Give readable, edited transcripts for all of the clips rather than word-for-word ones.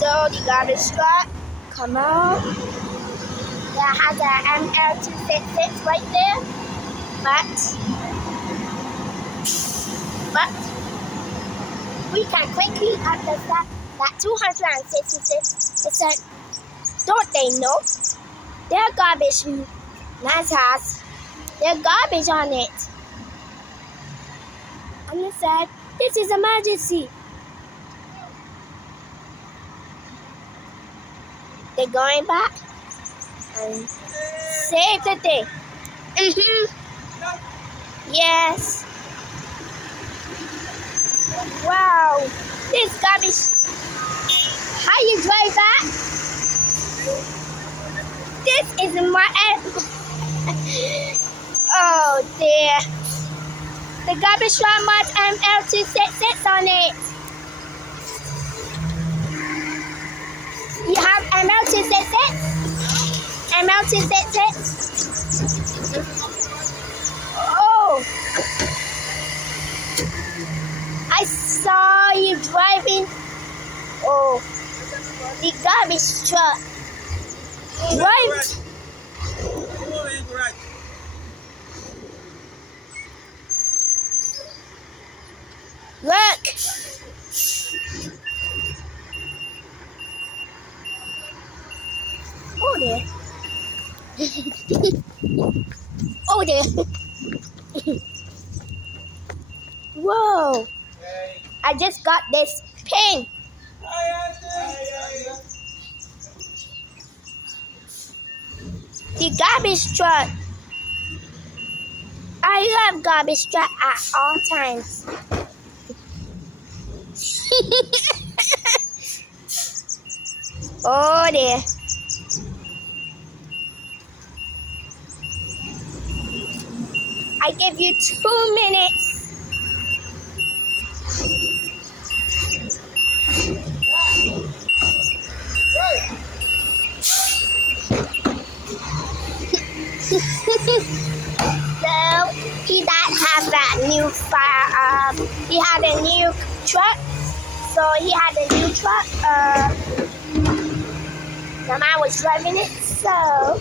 So the garbage truck come out. That has a ML266 right there. But we can quickly understand that 266%. Don't they know? Their garbage man's house. Their garbage on it. And they said, this is emergency. They're going back and save the day. Yes. Wow. This garbage. How you drive that? This is my. Oh dear. The garbage truck marks ML266 on it. You have ML266? ML266? Oh. I saw you driving. Oh. The garbage truck. Right. Look. Oh dear. Oh dear. Whoa. I just got this pin. The garbage truck. I love garbage truck at all times. Oh dear. I give you 2 minutes. So he does have that new fire. He had a new truck. So he had a new truck. The man was driving it. So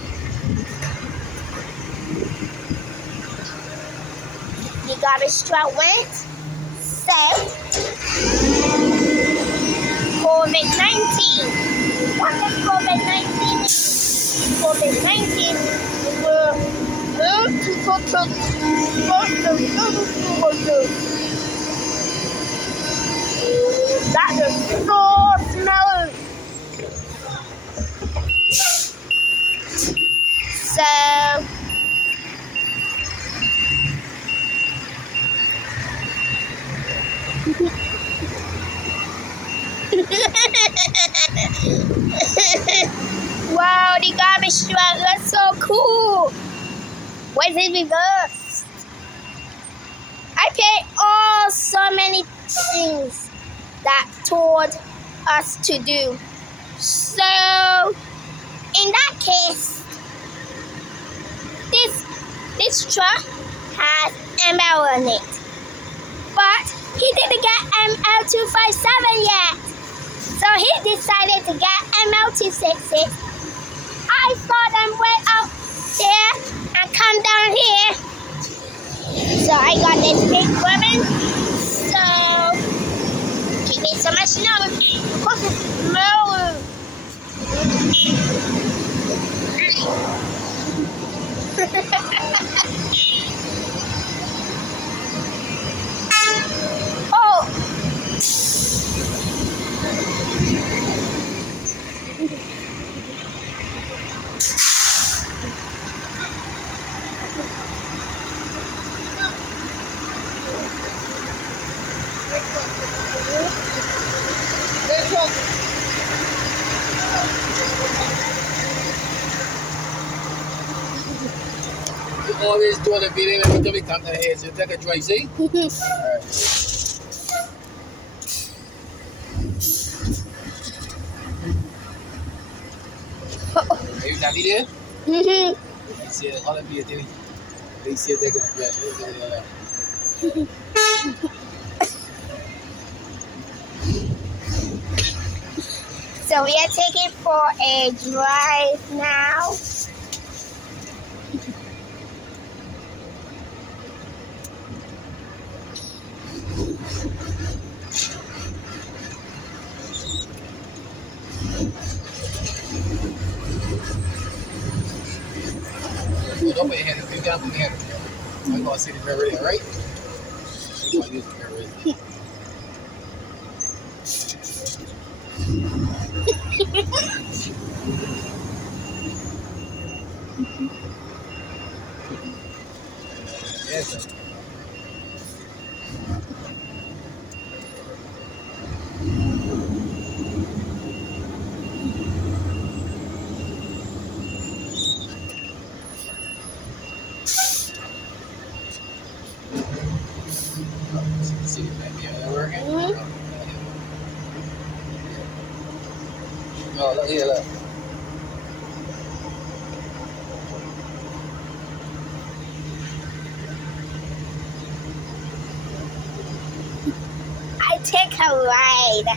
the garbage truck went. Said COVID-19. What does COVID-19 mean? COVID-19 that is so smelly. So wow, the garbage truck looks so cool. Why is it reversed? I paid so many things that told us to do. So in that case, this truck has ML on it. But he didn't get ML257 yet. So he decided to get ML266. I saw them way out there and come down here. So I got this big woman. So give me so much love because it's smelly. Oh. Always doing a video every time we come to here. So take a try, see? Are you that video? They say all of you doing. They say they're gonna do So we are taking for a drive now. Don't put your hand up. You gotta put your hand up. I'm gonna see the mirror ready, alright? I'm gonna use the mirror ready. Yes, sir. See the back. Yeah, that working? Oh, look here, look. I take a ride.